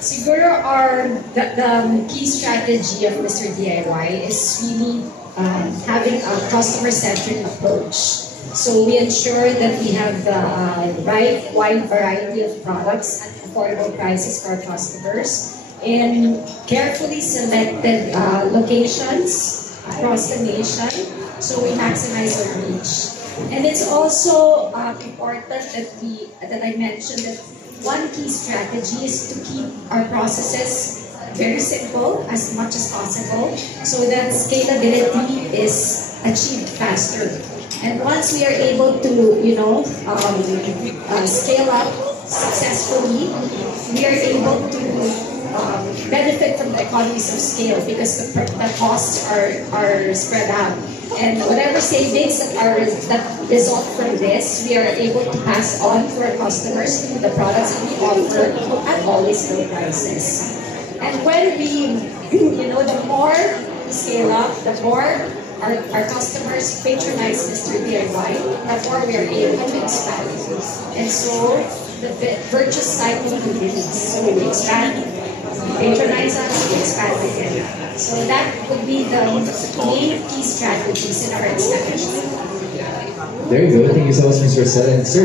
Siguro the key strategy of Mr. DIY is really having a customer-centric approach. So we ensure that we have the right wide variety of products at affordable prices for our customers in carefully selected locations across the nation so we maximize our reach. And it's also important that I mentioned that one key strategy is to keep our processes very simple as much as possible so that scalability is achieved faster. And once we are able to, scale up successfully, we are able to benefit from the economies of scale because the costs are spread out. And whatever savings that result from this, we are able to pass on to our customers the products that we offer at always low prices. And when we, the more we scale up, the more our customers patronize Mr. DIY, the more we are able to expand. And so the virtuous cycle continues. So we expand, patronize us, we expand again. So that would be the main key strategies in our expansion. There you go. Thank you so much, Mr. Rosella. And sir,